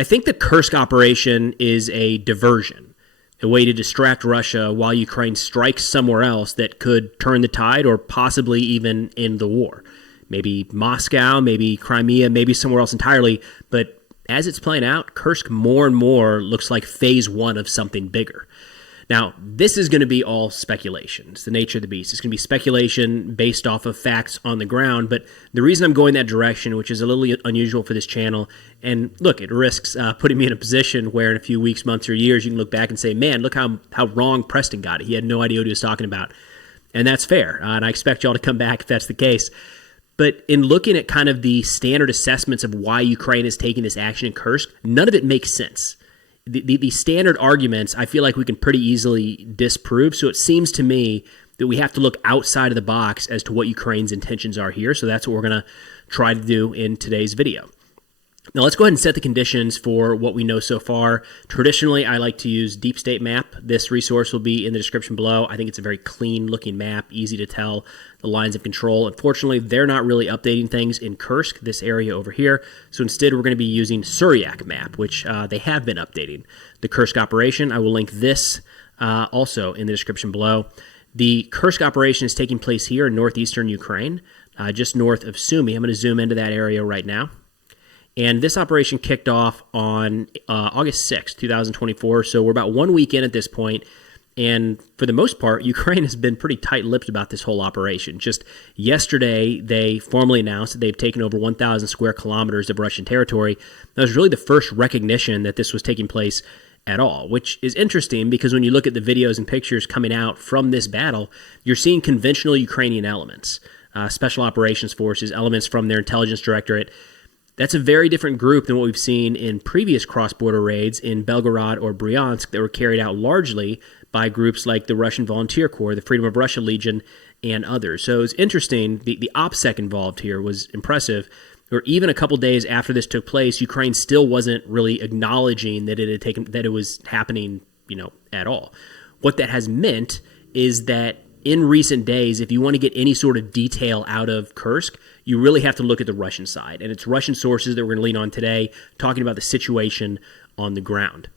I think the Kursk operation is a diversion, a way to distract Russia while Ukraine strikes somewhere else that could turn the tide or possibly even end the war. Maybe Moscow, maybe Crimea, maybe somewhere else entirely. But as it's playing out, Kursk more and more looks like phase one of something bigger. Now, this is going to be all speculation. It's the nature of the beast. It's going to be speculation based off of facts on the ground. But the reason I'm going that direction, which is a little unusual for this channel, and look, it risks putting me in a position where in a few weeks, months, or years, you can look back and say, man, look how wrong Preston got it. He had no idea what he was talking about. And that's fair. And I expect y'all to come back if that's the case. But in looking at kind of the standard assessments of why Ukraine is taking this action in Kursk, none of it makes sense. The standard arguments, I feel like we can pretty easily disprove. So it seems to me that we have to look outside of the box as to what Ukraine's intentions are here. So that's what we're going to try to do in today's video. Now let's go ahead and set the conditions for what we know so far. Traditionally, I like to use Deep State Map. This resource will be in the description below. I think it's a very clean looking map, easy to tell the lines of control. Unfortunately, they're not really updating things in Kursk, this area over here. So instead, we're going to be using Suryak Map, which they have been updating. The Kursk operation, I will link this also in the description below. The Kursk operation is taking place here in northeastern Ukraine, just north of Sumy. I'm going to zoom into that area right now. And this operation kicked off on August 6, 2024. So we're about 1 week in at this point. And for the most part, Ukraine has been pretty tight-lipped about this whole operation. Just yesterday, they formally announced that they've taken over 1,000 square kilometers of Russian territory. That was really the first recognition that this was taking place at all, which is interesting because when you look at the videos and pictures coming out from this battle, you're seeing conventional Ukrainian elements, special operations forces, elements from their intelligence directorate. That's a very different group than what we've seen in previous cross-border raids in Belgorod or Bryansk that were carried out largely by groups like the Russian Volunteer Corps, the Freedom of Russia Legion, and others. So it was interesting. The OPSEC involved here was impressive. Or even a couple days after this took place, Ukraine still wasn't really acknowledging that it was happening, at all. What that has meant is that in recent days, if you want to get any sort of detail out of Kursk, you really have to look at the Russian side. And it's Russian sources that we're going to lean on today, talking about the situation on the ground.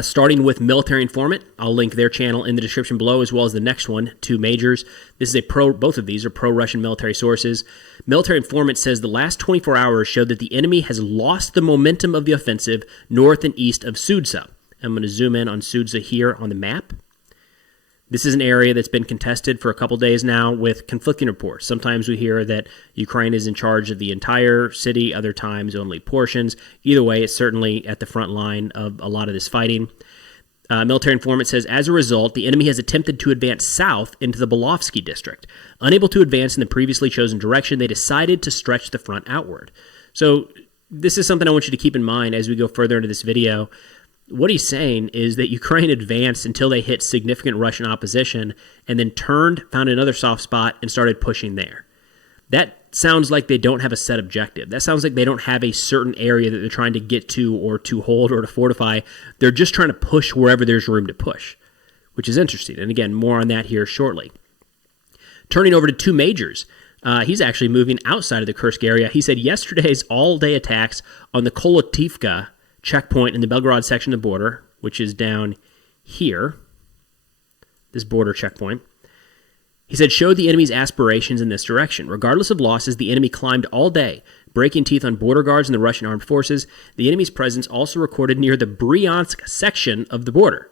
Starting with Military Informant, I'll link their channel in the description below, as well as the next one, Two Majors. This is both of these are pro-Russian military sources. Military Informant says the last 24 hours showed that the enemy has lost the momentum of the offensive north and east of Sudza. I'm going to zoom in on Sudza here on the map. This is an area that's been contested for a couple days now with conflicting reports. Sometimes we hear that Ukraine is in charge of the entire city, other times only portions. Either way, it's certainly at the front line of a lot of this fighting. Military Informant says, as a result, the enemy has attempted to advance south into the Belovsky district. Unable to advance in the previously chosen direction, they decided to stretch the front outward. So this is something I want you to keep in mind as we go further into this video. What he's saying is that Ukraine advanced until they hit significant Russian opposition and then turned, found another soft spot, and started pushing there. That sounds like they don't have a set objective. That sounds like they don't have a certain area that they're trying to get to or to hold or to fortify. They're just trying to push wherever there's room to push, which is interesting. And again, more on that here shortly. Turning over to Two Majors. He's actually moving outside of the Kursk area. He said yesterday's all-day attacks on the Kolotivka checkpoint in the Belgorod section of the border, which is down here, this border checkpoint, he said, showed the enemy's aspirations in this direction. Regardless of losses, the enemy climbed all day, breaking teeth on border guards and the Russian armed forces. The enemy's presence also recorded near the Bryansk section of the border.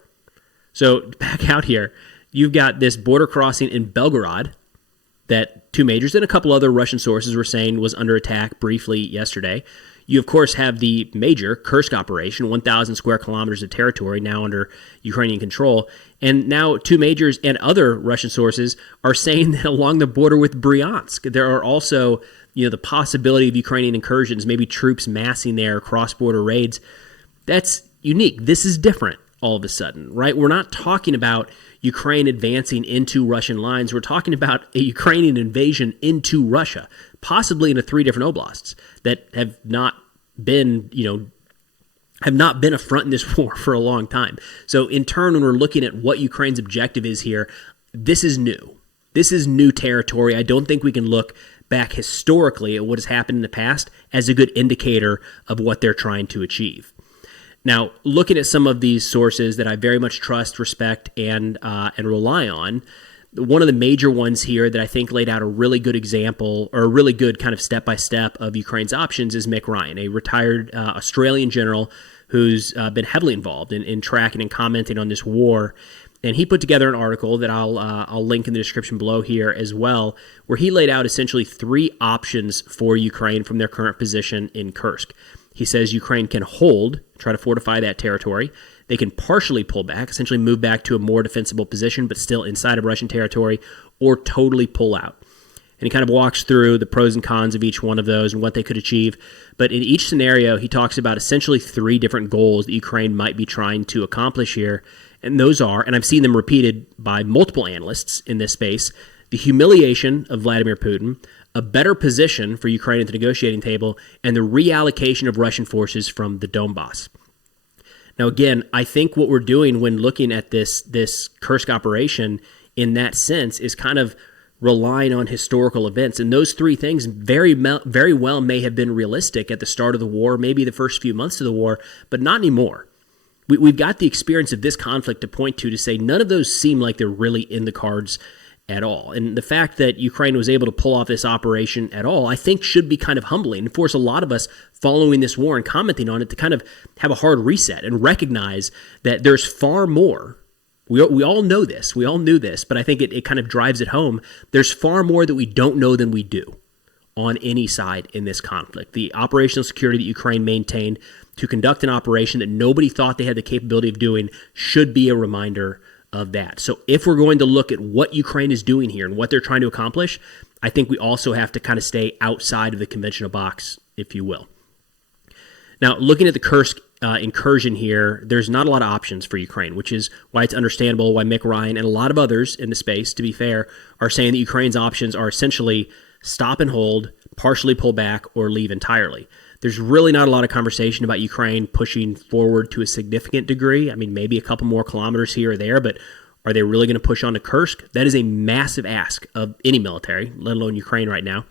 So back out here, you've got this border crossing in Belgorod that Two Majors and a couple other Russian sources were saying was under attack briefly yesterday. You, of course, have the major Kursk operation, 1,000 square kilometers of territory now under Ukrainian control. And now Two Majors and other Russian sources are saying that along the border with Bryansk, there are also, the possibility of Ukrainian incursions, maybe troops massing there, cross-border raids. That's unique. This is different all of a sudden, right? We're not talking about Ukraine advancing into Russian lines. We're talking about a Ukrainian invasion into Russia, possibly into 3 different oblasts that have not been, a front in this war for a long time. So in turn, when we're looking at what Ukraine's objective is here, this is new. This is new territory. I don't think we can look back historically at what has happened in the past as a good indicator of what they're trying to achieve. Now, looking at some of these sources that I very much trust, respect, and rely on, one of the major ones here that I think laid out a really good example, or a really good kind of step-by-step of Ukraine's options, is Mick Ryan, a retired Australian general who's been heavily involved in tracking and commenting on this war. And he put together an article that I'll link in the description below here as well, where he laid out essentially 3 options for Ukraine from their current position in Kursk. He says Ukraine can hold, try to fortify that territory. They can partially pull back, essentially move back to a more defensible position, but still inside of Russian territory, or totally pull out. And he kind of walks through the pros and cons of each one of those and what they could achieve. But in each scenario, he talks about essentially 3 different goals that Ukraine might be trying to accomplish here. And those are, and I've seen them repeated by multiple analysts in this space, the humiliation of Vladimir Putin, a better position for Ukraine at the negotiating table, and the reallocation of Russian forces from the Donbass. Now, again, I think what we're doing when looking at this Kursk operation in that sense is kind of relying on historical events. And those 3 things very well may have been realistic at the start of the war, maybe the first few months of the war, but not anymore. We've got the experience of this conflict to point to say none of those seem like they're really in the cards at all. And the fact that Ukraine was able to pull off this operation at all, I think should be kind of humbling and force a lot of us following this war and commenting on it to kind of have a hard reset and recognize that there's far more. We all know this. We all knew this, but I think it kind of drives it home. There's far more that we don't know than we do on any side in this conflict. The operational security that Ukraine maintained to conduct an operation that nobody thought they had the capability of doing should be a reminder of that. So if we're going to look at what Ukraine is doing here and what they're trying to accomplish, I think we also have to kind of stay outside of the conventional box, if you will. Now, looking at the Kursk incursion here, there's not a lot of options for Ukraine, which is why it's understandable why Mick Ryan and a lot of others in the space, to be fair, are saying that Ukraine's options are essentially stop and hold, partially pull back, or leave entirely. There's really not a lot of conversation about Ukraine pushing forward to a significant degree. I mean, maybe a couple more kilometers here or there, but are they really going to push on to Kursk? That is a massive ask of any military, let alone Ukraine right now.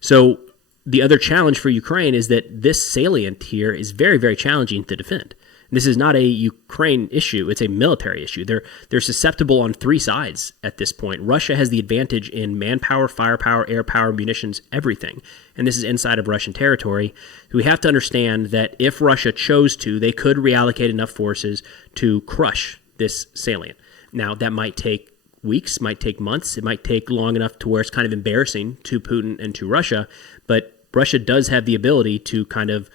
So the other challenge for Ukraine is that this salient here is very, very challenging to defend. This is not a Ukraine issue. It's a military issue. They're susceptible on 3 sides at this point. Russia has the advantage in manpower, firepower, air power, munitions, everything. And this is inside of Russian territory. We have to understand that if Russia chose to, they could reallocate enough forces to crush this salient. Now, that might take weeks, might take months. It might take long enough to where it's kind of embarrassing to Putin and to Russia. But Russia does have the ability to kind of,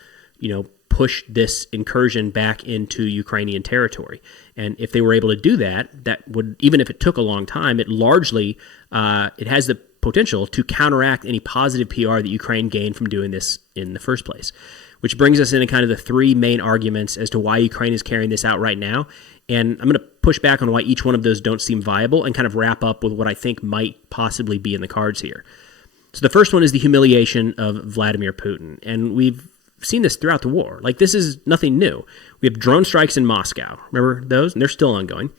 push this incursion back into Ukrainian territory. And if they were able to do that, that would, even if it took a long time, it largely, it has the potential to counteract any positive PR that Ukraine gained from doing this in the first place. Which brings us into kind of the 3 main arguments as to why Ukraine is carrying this out right now. And I'm going to push back on why each one of those don't seem viable and kind of wrap up with what I think might possibly be in the cards here. So the first one is the humiliation of Vladimir Putin. And we've seen this throughout the war. Like, this is nothing new. We have drone strikes in Moscow. Remember those? And they're still ongoing.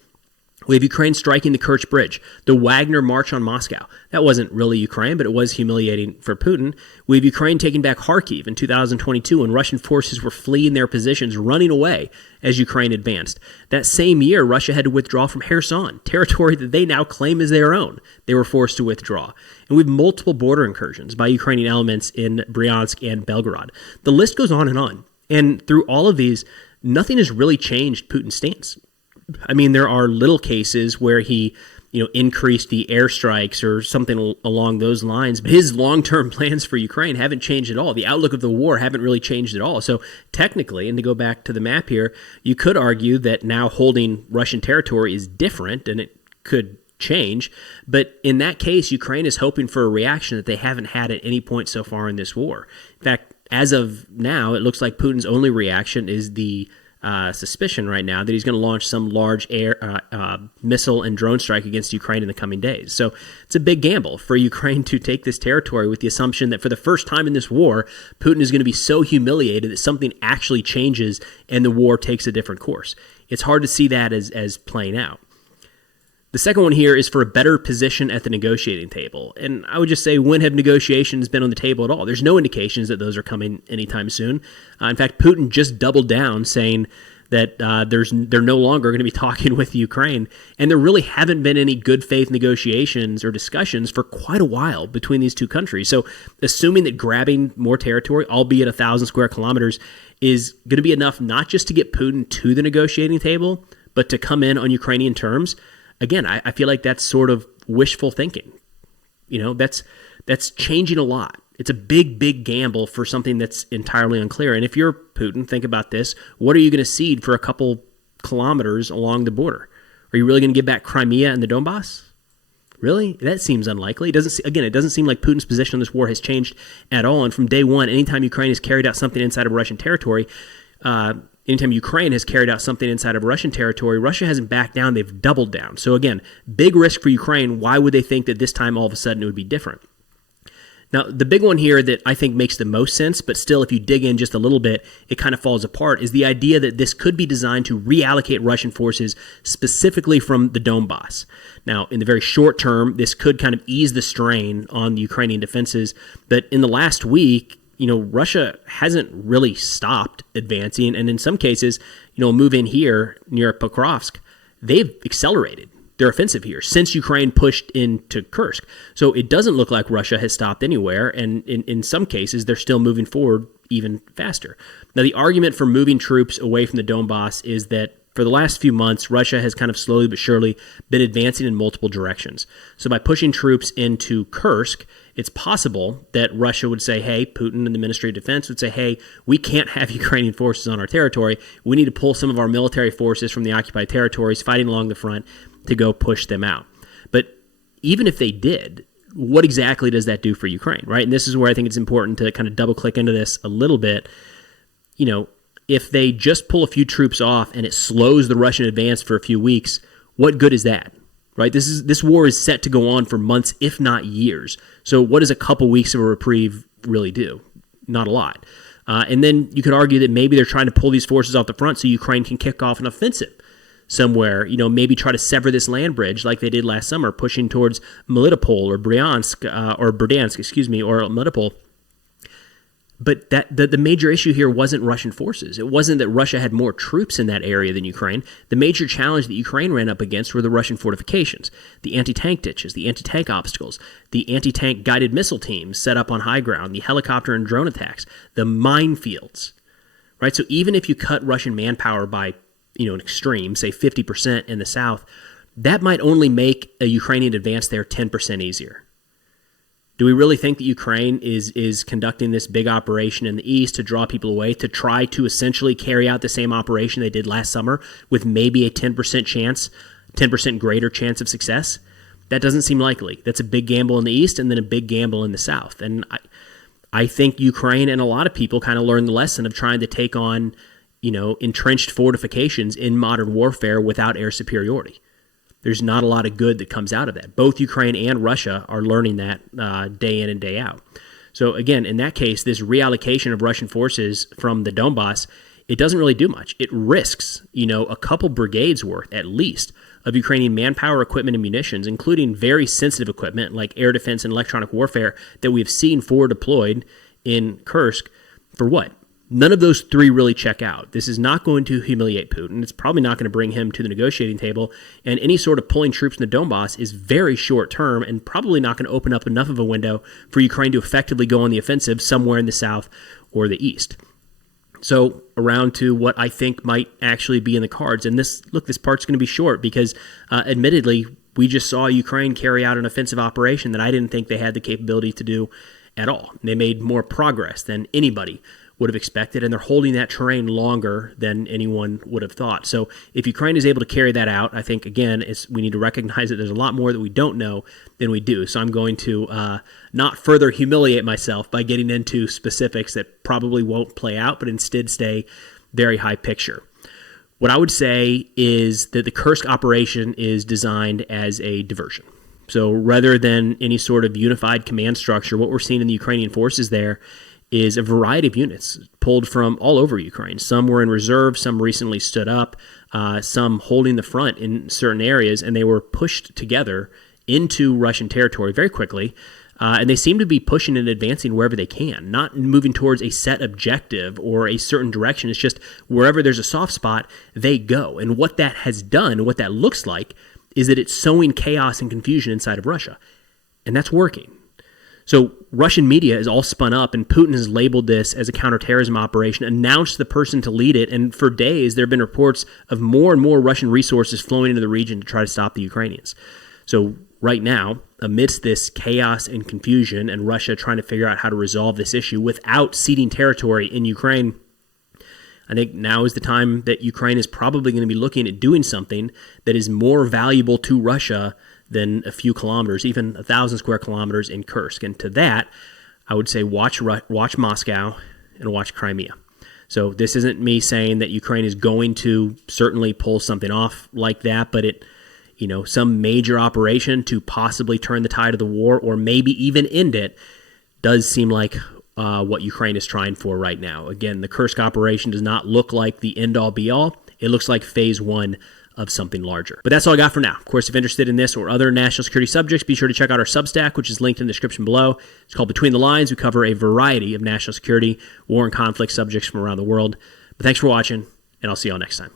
We have Ukraine striking the Kerch Bridge, the Wagner March on Moscow. That wasn't really Ukraine, but it was humiliating for Putin. We have Ukraine taking back Kharkiv in 2022 when Russian forces were fleeing their positions, running away as Ukraine advanced. That same year, Russia had to withdraw from Kherson, territory that they now claim as their own. They were forced to withdraw. And we have multiple border incursions by Ukrainian elements in Bryansk and Belgorod. The list goes on. And through all of these, nothing has really changed Putin's stance. I mean, there are little cases where he, increased the airstrikes or something along those lines, but his long-term plans for Ukraine haven't changed at all. The outlook of the war haven't really changed at all. So technically, and to go back to the map here, you could argue that now holding Russian territory is different and it could change. But in that case, Ukraine is hoping for a reaction that they haven't had at any point so far in this war. In fact, as of now, it looks like Putin's only reaction is the suspicion right now that he's going to launch some large air missile and drone strike against Ukraine in the coming days. So it's a big gamble for Ukraine to take this territory with the assumption that for the first time in this war, Putin is going to be so humiliated that something actually changes and the war takes a different course. It's hard to see that as playing out. The second one here is for a better position at the negotiating table. And I would just say, when have negotiations been on the table at all? There's no indications that those are coming anytime soon. In fact, Putin just doubled down, saying that they're no longer going to be talking with Ukraine. And there really haven't been any good faith negotiations or discussions for quite a while between these two countries. So assuming that grabbing more territory, albeit 1,000 square kilometers, is going to be enough not just to get Putin to the negotiating table, but to come in on Ukrainian terms, again, I feel like that's sort of wishful thinking. That's changing a lot. It's a big, big gamble for something that's entirely unclear. And if you're Putin, think about this. What are you going to cede for a couple kilometers along the border? Are you really going to give back Crimea and the Donbass? Really? That seems unlikely. It doesn't seem like Putin's position on this war has changed at all. And from day one, anytime Ukraine has carried out something inside of Russian territory, anytime Ukraine has carried out something inside of Russian territory, Russia hasn't backed down. They've doubled down. So again, big risk for Ukraine. Why would they think that this time all of a sudden it would be different? Now, the big one here that I think makes the most sense, but still, if you dig in just a little bit, it kind of falls apart, is the idea that this could be designed to reallocate Russian forces specifically from the Donbass. Now, in the very short term, this could kind of ease the strain on the Ukrainian defenses, but in the last week, Russia hasn't really stopped advancing, and in some cases, a move in here near Pokrovsk, they've accelerated their offensive here since Ukraine pushed into Kursk. So it doesn't look like Russia has stopped anywhere, and in some cases, they're still moving forward even faster. Now, the argument for moving troops away from the Donbass is that for the last few months, Russia has kind of slowly but surely been advancing in multiple directions. So by pushing troops into Kursk, it's possible that Russia would say, hey, Putin and the Ministry of Defense would say, hey, we can't have Ukrainian forces on our territory. We need to pull some of our military forces from the occupied territories fighting along the front to go push them out. But even if they did, what exactly does that do for Ukraine, right? And this is where I think it's important to kind of double click into this a little bit. If they just pull a few troops off and it slows the Russian advance for a few weeks, what good is that, right? This war is set to go on for months, if not years. So what does a couple weeks of a reprieve really do? Not a lot. And then you could argue that maybe they're trying to pull these forces off the front so Ukraine can kick off an offensive somewhere, maybe try to sever this land bridge like they did last summer, pushing towards Melitopol or Bryansk, or Melitopol. But the major issue here wasn't Russian forces. It wasn't that Russia had more troops in that area than Ukraine. The major challenge that Ukraine ran up against were the Russian fortifications, the anti-tank ditches, the anti-tank obstacles, the anti-tank guided missile teams set up on high ground, the helicopter and drone attacks, the minefields, right? So even if you cut Russian manpower by, an extreme, say 50% in the south, that might only make a Ukrainian advance there 10% easier. Do we really think that Ukraine is conducting this big operation in the east to draw people away, to try to essentially carry out the same operation they did last summer with maybe a 10% greater chance of success? That doesn't seem likely. That's a big gamble in the east and then a big gamble in the south. And I think Ukraine and a lot of people kind of learned the lesson of trying to take on, entrenched fortifications in modern warfare without air superiority. There's not a lot of good that comes out of that. Both Ukraine and Russia are learning that day in and day out. So again, in that case, this reallocation of Russian forces from the Donbass, it doesn't really do much. It risks, a couple brigades worth at least of Ukrainian manpower, equipment, and munitions, including very sensitive equipment like air defense and electronic warfare that we've seen forward deployed in Kursk. For what? None of those three really check out. This is not going to humiliate Putin. It's probably not going to bring him to the negotiating table. And any sort of pulling troops in the Donbass is very short term and probably not going to open up enough of a window for Ukraine to effectively go on the offensive somewhere in the south or the east. So around to what I think might actually be in the cards. And this part's going to be short because admittedly, we just saw Ukraine carry out an offensive operation that I didn't think they had the capability to do at all. They made more progress than anybody would have expected, and they're holding that terrain longer than anyone would have thought. So if Ukraine is able to carry that out, I think, again, we need to recognize that there's a lot more that we don't know than we do. So I'm going to not further humiliate myself by getting into specifics that probably won't play out, but instead stay very high picture. What I would say is that the Kursk operation is designed as a diversion. So rather than any sort of unified command structure, what we're seeing in the Ukrainian forces there is a variety of units pulled from all over Ukraine. Some were in reserve, some recently stood up, some holding the front in certain areas, and they were pushed together into Russian territory very quickly. And they seem to be pushing and advancing wherever they can, not moving towards a set objective or a certain direction. It's just wherever there's a soft spot, they go. And what that has done, what that looks like, is that it's sowing chaos and confusion inside of Russia. And that's working. So Russian media is all spun up, and Putin has labeled this as a counterterrorism operation, announced the person to lead it, and for days there have been reports of more and more Russian resources flowing into the region to try to stop the Ukrainians. So right now, amidst this chaos and confusion and Russia trying to figure out how to resolve this issue without ceding territory in Ukraine, I think now is the time that Ukraine is probably going to be looking at doing something that is more valuable to Russia than a few kilometers, even 1,000 square kilometers in Kursk. And to that, I would say watch Moscow and watch Crimea. So this isn't me saying that Ukraine is going to certainly pull something off like that, but some major operation to possibly turn the tide of the war or maybe even end it does seem like what Ukraine is trying for right now. Again, the Kursk operation does not look like the end-all be-all. It looks like phase one of something larger. But that's all I got for now. Of course, if you're interested in this or other national security subjects, be sure to check out our Substack, which is linked in the description below. It's called Between the Lines. We cover a variety of national security, war, and conflict subjects from around the world. But thanks for watching, and I'll see you all next time.